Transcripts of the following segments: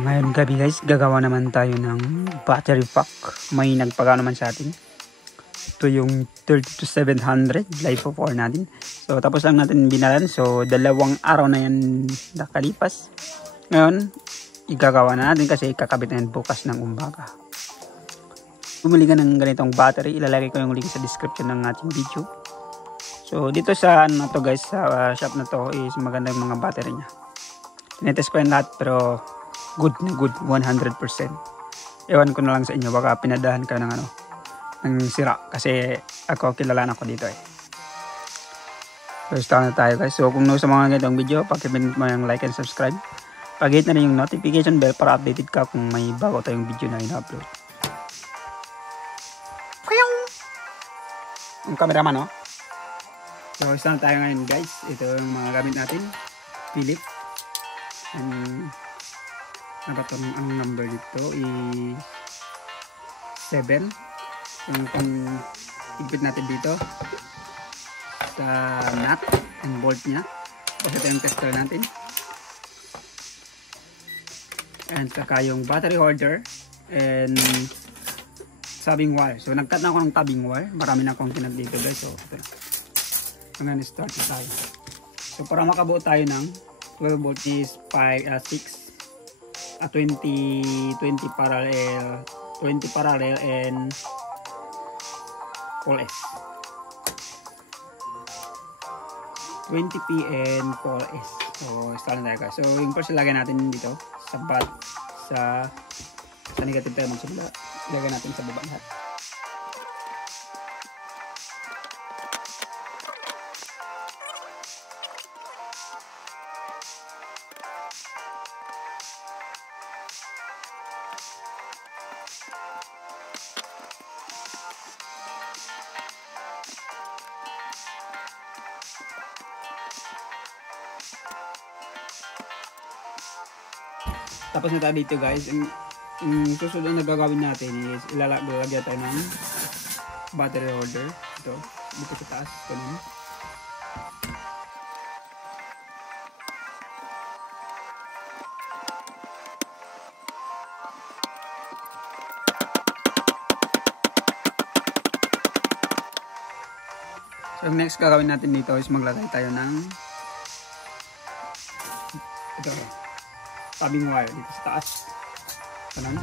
Ngayon gabi guys, gagawa naman tayo ng battery pack. May nagpagano naman sa atin. Ito yung 32,700 life of ore natin. So tapos lang natin binalan. So 2 araw na yan nakalipas. Ngayon, igagawa na natin kasi kakabit na yan bukas ng umaga. Bumili ka ng ganitong battery, ilalagay ko yung link sa description ng ating video. So dito sa ano to guys, sa shop na to is magandang mga battery niya. Tinetest ko yan lahat pero good na good, 100%. Ewan ko na lang sa inyo, baka pinadahan ka ng ng sira kasi ako kilalaan ako dito eh. So start na tayo guys. So kung sa mga ganitong video, pakipindot mo yung like and subscribe. Pag-hit na rin yung notification bell para updated ka kung may bago tayong video na in-upload. Ang cameraman, no? So start na tayo ngayon guys. Ito yung mga gamit natin. Philips. And ang number dito is 7. Yung pang-igpit natin dito sa nut and bolt nya. Tapos ito yung tester natin. And saka yung battery holder and tabbing wire. So nag-cut na ako ng tabbing wire. Marami na akong tinag dito guys. So ito. Hanggang start na tayo. So para makabuo tayo ng 12 volt is 6 20 parallel and pole S. 20P and pole S. So start na tayo guys. So yung first ilagay natin dito sa negative terminal. So ilagay natin sa baba lahat. Tapos na tayo dito guys. Ang susunod na gagawin natin is ilalagyan tayo ng battery holder. Ito, dito sa taas. Ganun. So ang next gagawin natin dito is maglagay tayo ng ito, tabbing wire dito sa taas. Ganun.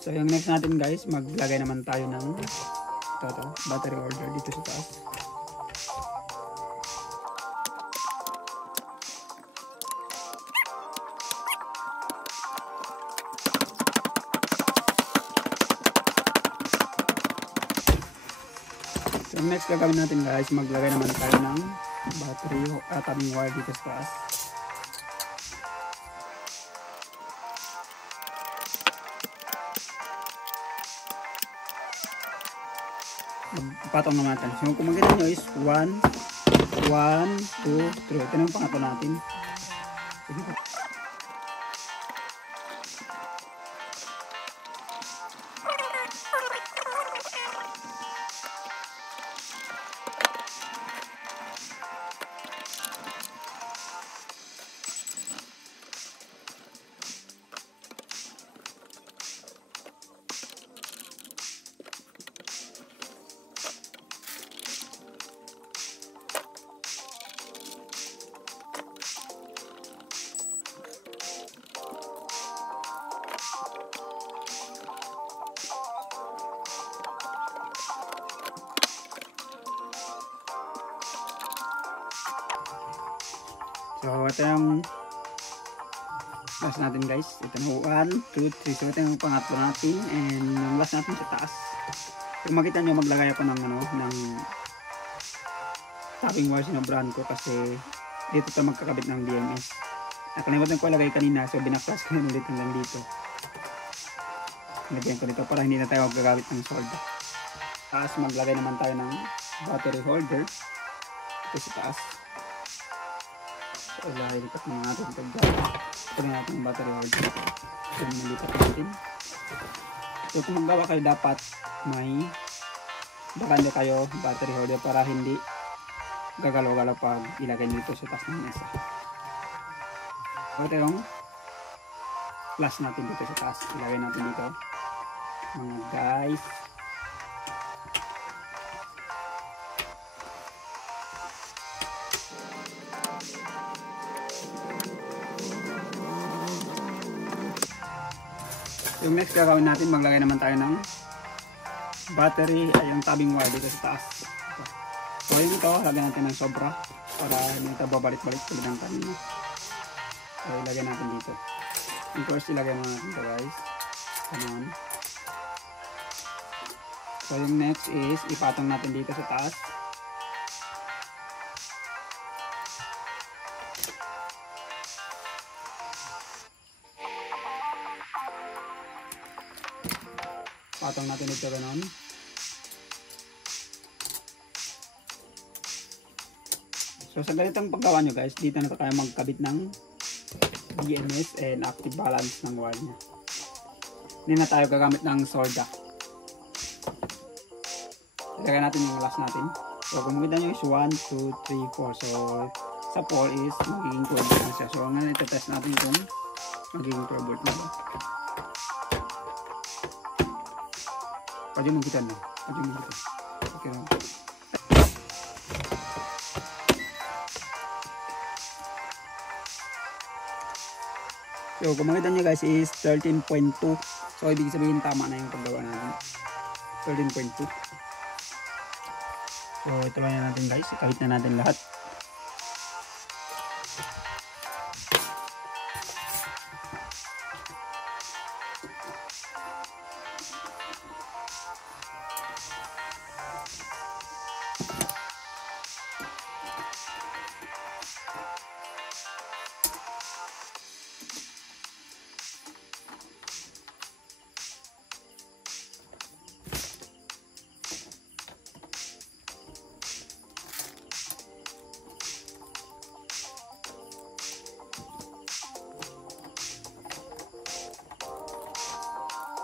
So yung next natin guys, maglagay naman tayo ng ito, battery holder dito sa taas. So yung next gagawin natin guys, maglagay naman tayo ng battery tabbing wire dito sa taas. Patong naman natin. So kung makita nyo is 1, 2, 3. Ito na yung pangatlo natin. Sige. So ito yung last natin guys. Ito na 1, 2, 3. So ito yung pangatlo natin. And yung last natin sa taas. Kung makita nyo, maglagay ako ng ng tapping wire sinobran ko kasi dito ito magkakabit ng BMS. Nakalimutan ko ilagay kanina, so binaklas ko yun ulit hanggang dito. Lagyan ko dito para hindi na tayo magagamit ng solda. Taas, maglagay naman tayo ng battery holder ito sa taas. So ililipat naman natin ito dyan. Ito na natin yung battery holder. So nilipat natin. So kung maggawa kayo, dapat may bakanda kayo battery holder para hindi gagalaw-galaw pag ilagay dito sa taas ng mesa. So ito yung plus natin dito sa taas. Ilagay natin dito mga guys. Yung next gagawin natin, maglagay naman tayo ng battery ay yung tapping wire dito sa taas. So yung ito, lagyan natin ng sobra para hindi ito babalik-balik tulad ng kanina. So ilagay natin dito. Of course, ilagay mo natin ito guys. Ganun. So yung next is ipatong natin dito sa taas. Patong natin dito ganun. So sa ganitong paggawa nyo guys, dito na tayo magkabit ng BMS and active balance ng wire nya. Hindi na tayo gagamit ng solda. Ilagay natin yung last natin. So kung makita nyo is 1, 2, 3, 4. So sa 4 is magiging 12 volt na siya. So ngayon ito-test natin kung magiging 12 volt na ba. Pwede mong kita na. Pwede mong kita. Okay lang. So kung makita nyo guys is 13.2. So ibig sabihin tama na yung paggawa natin. 13.2. So ito lang natin guys. Ikabit na natin lahat.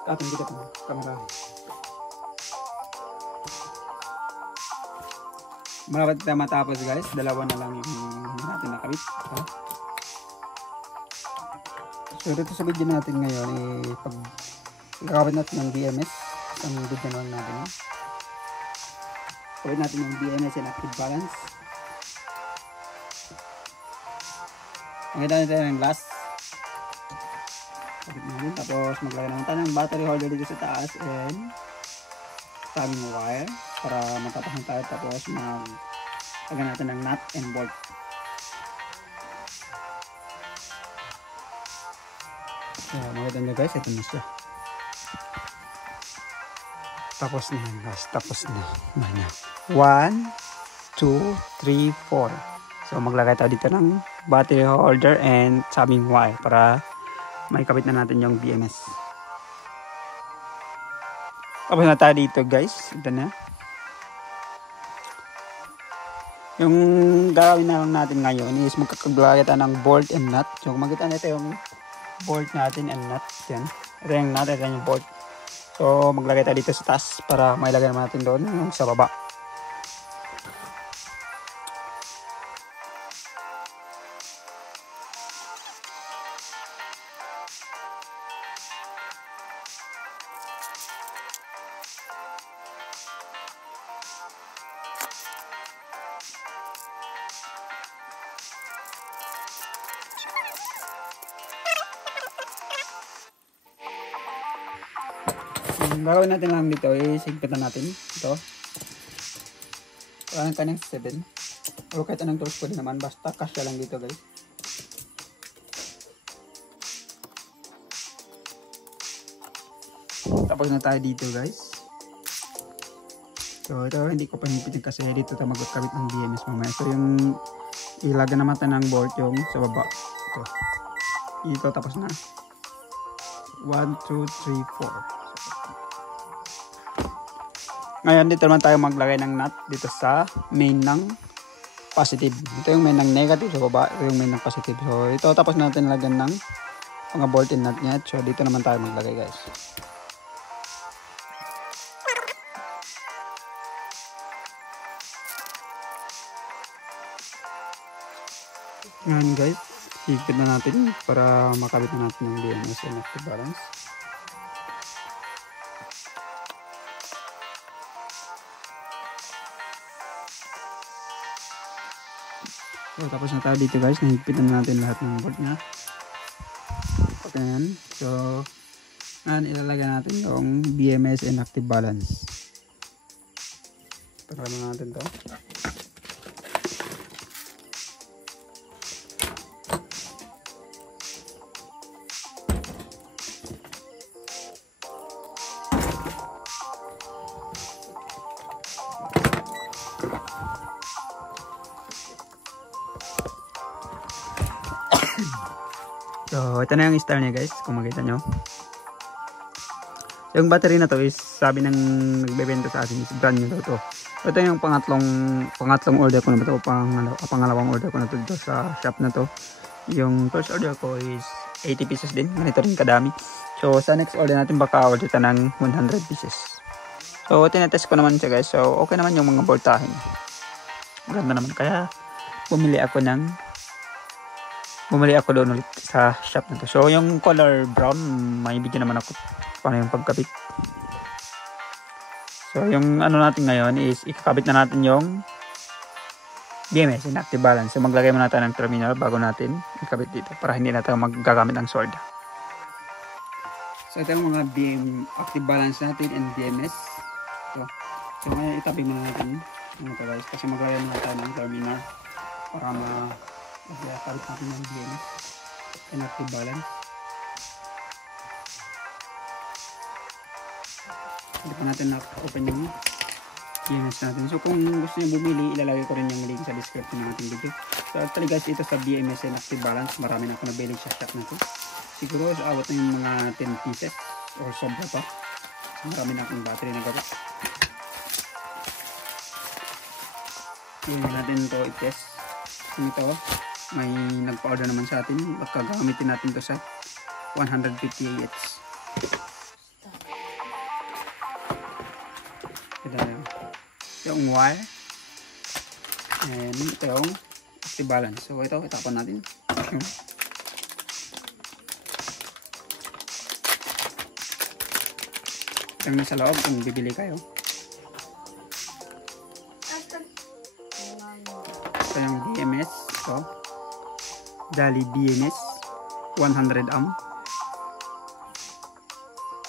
Atin kita po, kamera. Malapit na matapos guys, dalawa na lang yung natin nakabit. So dito sa video natin ngayon, pag kakabit natin ng BMS, ang video naman natin. Kakabit natin yung BMS and active balance. Makita natin yung glass. Tapos maglagay naman tayo ng battery holder dito sa taas and tapping wire para matatahan tayo. Tapos maglagay natin ng nut and bolt. So makita nyo guys, ito na siya. Tapos na yan guys, tapos na. 1, 2, 3, 4. So maglagay tayo dito ng battery holder and tapping wire para may kabit na natin yung BMS. Tapos na tayo dito guys. Ito na. Yung gagawin na lang natin ngayon is magkakaglagay tayo ng bolt and nut. So kung makita natin yung bolt natin and nut. Yan. Ito yung nut, ito yung bolt. So maglagay tayo dito sa taas para may lagay natin doon yung sa baba. Ang gagawin natin lang dito is higpitan natin ito. Parang kanyang 7. O kahit anong tools pwede naman. Basta kasya lang dito guys. tapos na tayo dito guys. So ito hindi ko pa hinipitin kasi dito tayo magkakabit ng BMS mamaya. So yung ilaga naman tayo ng bolt yung sa baba. Ito tapos na. 1, 2, 3, 4. Ngayon dito naman tayo maglagay ng nut dito sa main ng positive. Ito yung main ng negative sa baba. Ito yung main ng positive. So ito tapos natin lagyan ng mga bolt and nut niya. So dito naman tayo maglagay guys. Ngayon guys, higpit na natin para makabit na natin yung BMS and active balance. So tapos na tayo dito guys, nahigpit na natin lahat ng bolt niya. Okay na yan. So ngayon ilalagay natin yung BMS and active balance. Tagal na natin to. So, ito na yung star niya guys, kung makita nyo. So, yung battery na to is, sabi ng nagbebenta sa atin is brand new daw to. So, ito yung pangatlong order ko na ba to, pangalawang order ko na to dito sa shop na to. Yung first order ko is 80 pieces din, ganito rin kadami. So, sa next order natin baka order ta ng 100 pieces. So, tinetest ko naman siya guys. So, okay naman yung mga voltahe. Maganda naman, kaya bumili ako doon ulit sa shop na to. So yung color brown, may bigyan naman ako paano yung pagkabit. So yung ano natin ngayon is ikakabit na natin yung BMS and active balance. So maglagay muna tayo ng terminal bago natin ikabit dito para hindi na tayo magagamit ng solda. So ito yung mga active balance natin and BMS. So ngayon itabi muna natin mga guys kasi maglagay muna tayo ng terminal para kabit natin ng BMS and active balance. Hindi pa natin na-open yung BMS natin. So kung gusto nyo bumili, ilalagay ko rin yung link sa description ng ating video. So actually guys, ito sa BMS and active balance, marami na ako nabili sa shop na ito. Siguro awat na yung mga 10 pieces or sobra pa. So marami na akong battery na gawa. Yun natin ito i-test. Ito may nagpa-order naman sa atin, baka gamitin natin to sa 150 AH. Ito yung wire and ito yung active balance. So ito itapan natin. Ito yung nasa loob kung bibili kayo. Ito yung BMS. Ito Dali BMS 100 amp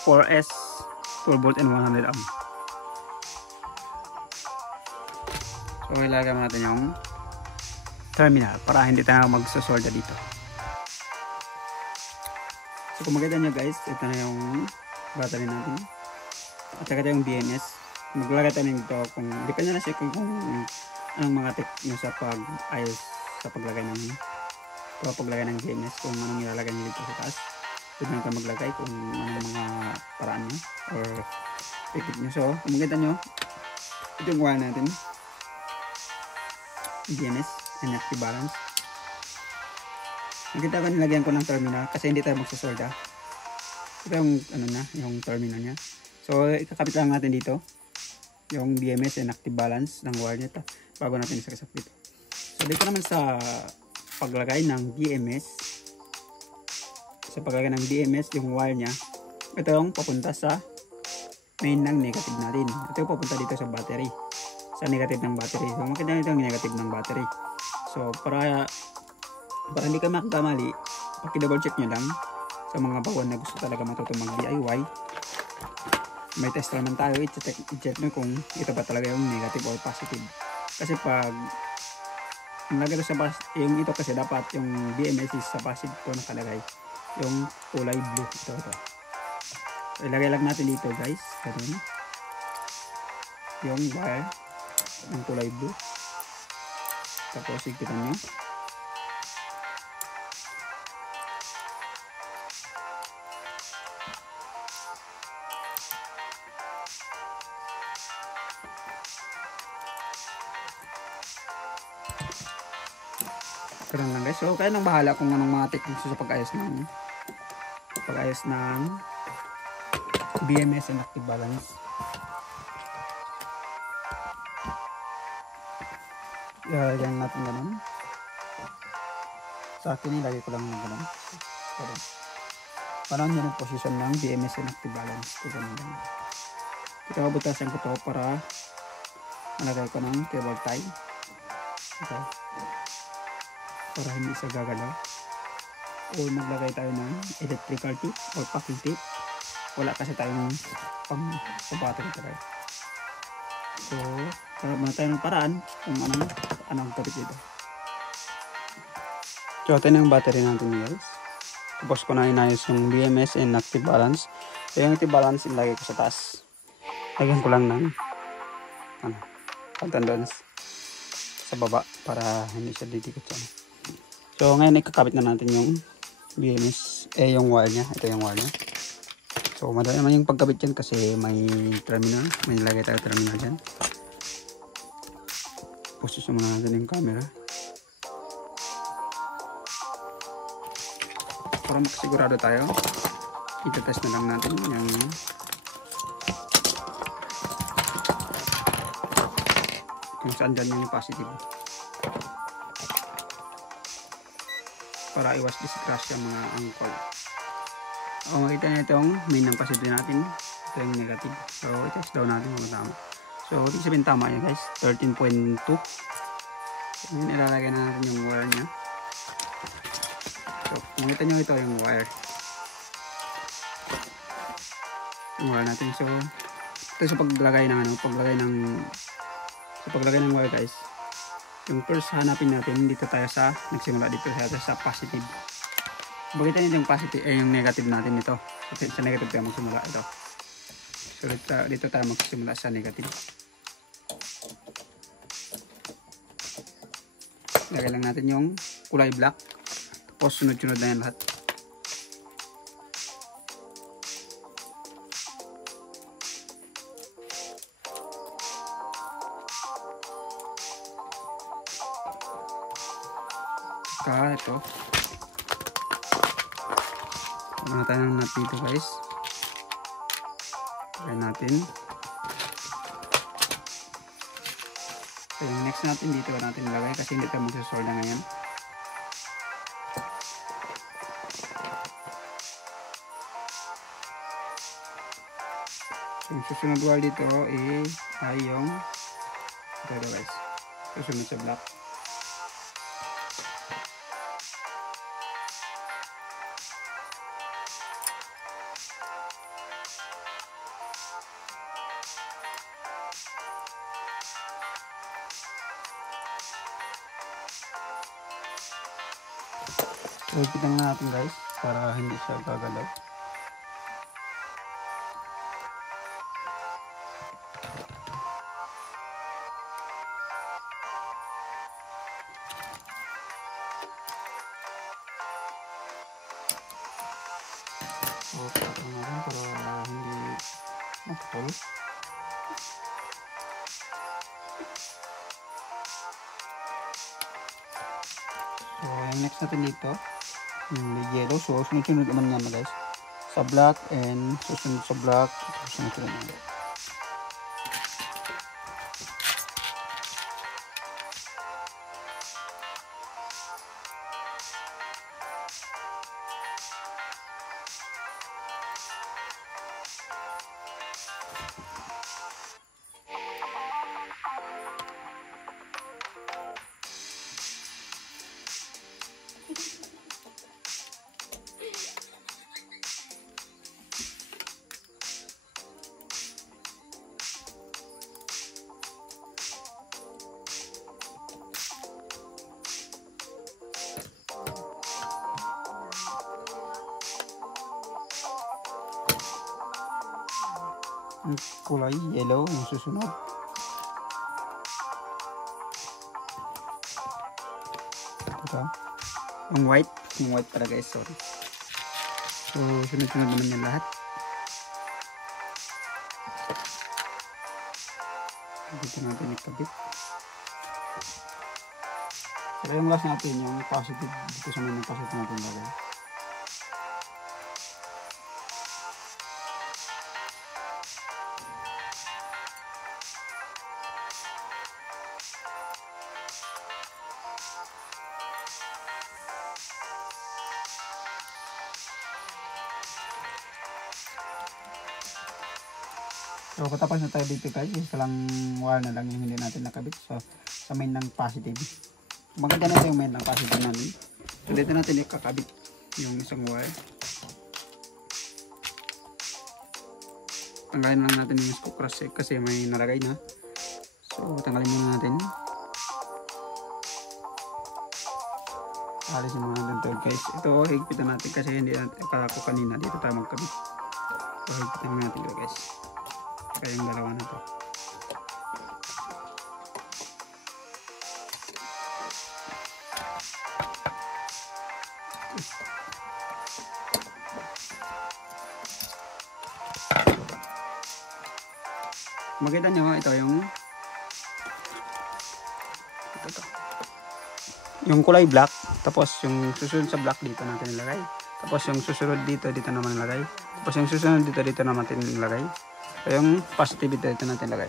4S 12 volt and 100 amp. So ilagay natin yung terminal para hindi tayo magsusolda dito. So kung makita nyo guys, ito na yung battery natin at saka ito yung BMS. Maglagay tayo nito kung depende na siya kung anong mga tip nyo sa pag-ayos sa paglagay ng BMS, kung anong ilalagay nyo dito sa taas. Pwede nyo kayo maglagay kung anong mga paraan nyo or technique nyo. So kung makita nyo, ito yung wire natin, BMS and active balance. Nakita ko nilagyan ko ng terminal kasi hindi tayo magsasolda. Ito yung yung terminal nya. So ikakabit lang natin dito yung BMS and active balance ng wire nito bago natin isaksak dito. So dito naman sa paglagay ng BMS, yung wire nya, ito yung papunta sa main ng negative natin. Ito yung papunta dito sa battery, sa negative ng battery. So makita nyo ito yung negative ng battery. So para hindi ka makakamali, paki-double check nyo lang sa mga baguhan na gusto talaga matutong mag DIY. May test naman tayo, i-check nyo kung ito ba talaga yung negative or positive. Kasi pag nalagay sa yung ito, kasi dapat yung BMS is sa positive ko nakalagay, yung kulay blue ito. So, ilagay lang natin dito guys. Ganun. Yung wire ng kulay blue. Tapos higpitan nyo. Ganun lang guys. So kaya nang bahala kung anong mga techniques sa pag-ayos ng BMS and active balance. Ilalagyan natin ganun. Sa akin nilagay ko lang ng ganun. Parang yun ang posisyon ng BMS and active balance. Ito ganun lang. Kita kabutasan ko to para malagay ko ng cable tie. Ito. Para hindi siya gagalaw. O maglagay tayo ng electrical tape or packing tape. Wala kasi tayong pang-battery tayo. So, harap na tayo ng paraan kung anong kapit dito. So, ito na yung battery natin guys. Tapos ko na inayos yung BMS and active balance. So, yung active balance ilagay ko sa taas. Lagyan ko lang ng pagtandoon sa baba para hindi siya didikit siya. So, ngayon ikakabit na natin yung BMS, yung wire niya. Ito yung wire niya. So, madali naman yung pagkabit yan kasi may terminal. May nilagay tayo terminal dyan. Posisyon muna natin yung camera. Para makasigurado tayo, itetest na lang natin yung kung saan dyan yung positive. Para iwas discrash yung mga angkol. O makita na itong main ng positive natin. Ito yung negative. So i-test daw natin kung tama. So ito sabihin tama yan guys. 13.2. Ngayon ilalagay na natin yung wire nya. So makita nyo ito yung wire. Yung wire natin. So ito sa paglagay ng paglagay ng wire guys. Yung first hanapin natin dito tayo sa nagsimula dito sa positive. Bakit natin yung positive yung negative natin ito. Kasi sa negative tayo magsimula ito. So dito tayo magsimula sa negative. Lagay lang natin yung kulay black. Tapos sunod-sunod na yan lahat. Ito. Ano tayo ng nut dito guys. Try natin. So yung next natin dito natin ilagay kasi hindi tayo magsasolda ngayon. So yung susunod wire dito ay yung ito guys. Susunod sa black. So, higpitan na natin guys para hindi siya gagalaw. So, higpitan natin para hindi makapul. So, yung next natin dito yung yellow. So, sunod-sunod naman yan guys. Sa black and susunod sa black. Sunod-sunod naman. ang kulay yellow yung susunod. Ito. Yung white pala guys, sorry. So sunod-sunod naman yan lahat. Dito natin ikabit. So yung last natin, yung positive, dito sa mga positive natin lagay. So katapos na tayo dito guys, isa lang wire na lang yung hindi natin nakabit. So sa main ng positive. Maganda na ito yung main ng positive namin. So dito natin ikakabit yung isang wire. Tanggalin lang natin yung screw cross kasi may nalagay na. So tanggalin muna natin. Alisin muna natin ito guys. Ito higpitan natin kasi hindi natin, akala ko kanina dito tayo magkabit. So higpitan natin ito guys. Kaya yung dalawa na to. Makita nyo, ito yung kulay black, tapos yung susunod sa black dito natin ilagay, tapos yung susunod dito naman ilagay, tapos yung susunod dito naman natin ilagay. So yung positive dito natin ilagay.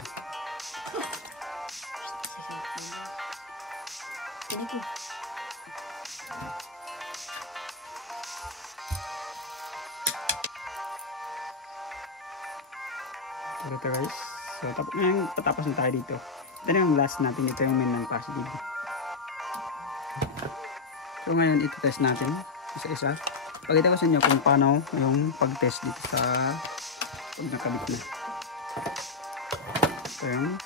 Ito guys. So tapos na tayo dito. Ito na yung last natin. Ito yung main ng positive. So ngayon ito-test natin isa-isa. Pakita ko sa inyo kung paano yung pag-test dito sa pag nakabit na. So yung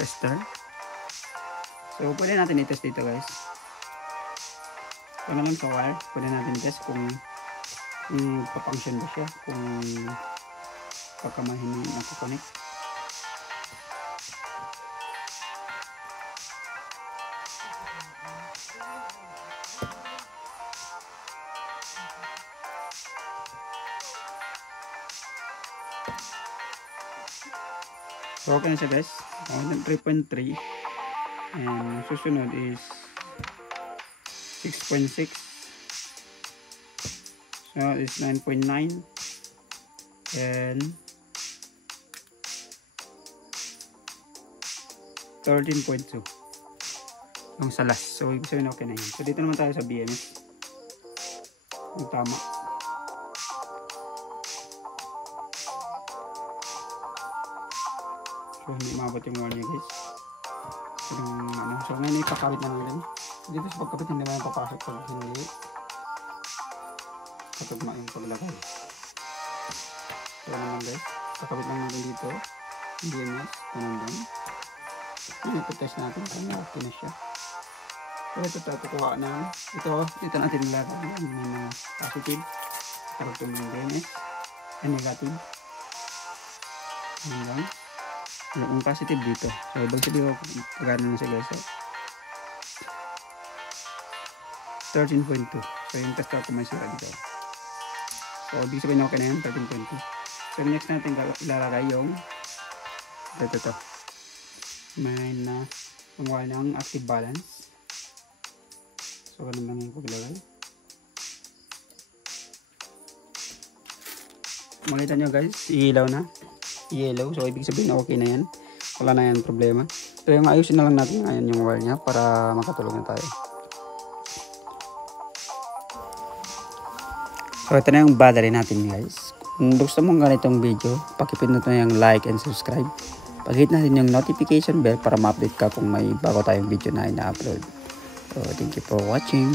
tester. So pwede natin i-test dito guys. Ito na lang sa wire. Pwede natin test kung papunction ba siya. Kung pagkamahin yung nakakonect. So okay na siya guys. 3.3 and susunod is 6.6. So is 9.9 and 13.2 yung sa last. So ibig sabihin okay na yun. So dito naman tayo sa BMS. Yung tama. So hindi maabot yung wire niya guys. So ngayon ipakabit na natin. Dito sa pagkabit hindi naman papasok pag hindi katugma yung paglagay. So naman guys, pakabit lang natin dito BMS, ganun din. Ngayon ito-test natin kung okay na siya. So ito tayo kukuha ng dito natin nilagay yung mga positive, karugtong ng BMS and negative. Ayan lang. Yung positive dito. So ibig sabihin ko pagkano na siya guys. So 13.2. So yung tester ko may sira dito. So ibig sabihin okay na yun, 13.2. So next natin ilalagay yung ito. May na yung wire ng active balance. So ganun lang yung paglalagay. Makita nyo guys, ilaw na. Yellow. So ibig sabihin na okay na yan. Wala na yan problema. So yung ayusin na lang natin ngayon yung wire nya para makatulog na tayo. So ito na yung battery natin guys. Kung gusto mong ganitong video, pakipindot na yung like and subscribe. Pag-hit natin yung notification bell para ma-update ka kung may bago tayong video na ina-upload. So thank you for watching.